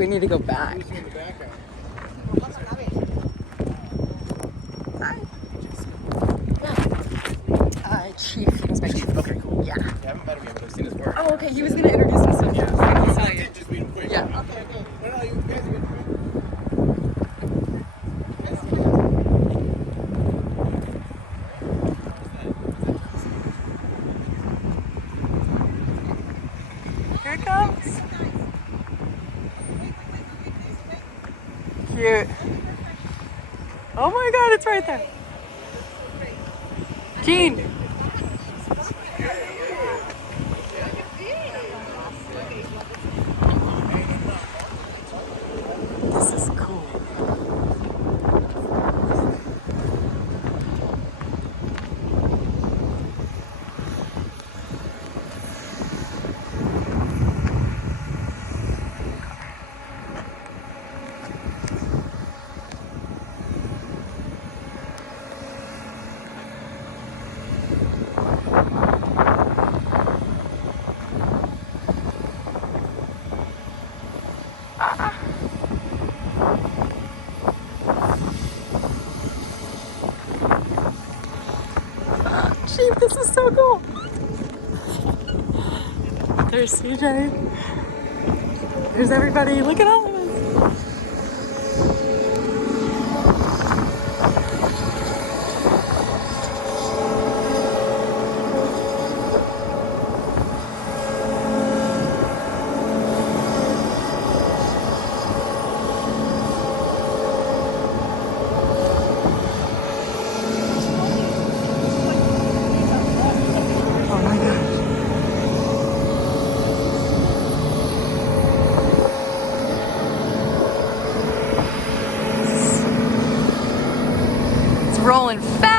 we need to go back. Hi. Chief. He was my chief. Okay, cool. Yeah. I haven't met him yet, but I've seen his work. Oh, okay. He was gonna introduce himself. Yeah. He saw you. Just meet him quick. Yeah. Okay, cool. No, you guys are good. Here it comes. Cute. Oh my god, it's right there. Gene. This is cool. Chief, this is so cool. There's CJ. There's everybody. Look at all of us. Oh my gosh. It's rolling fast.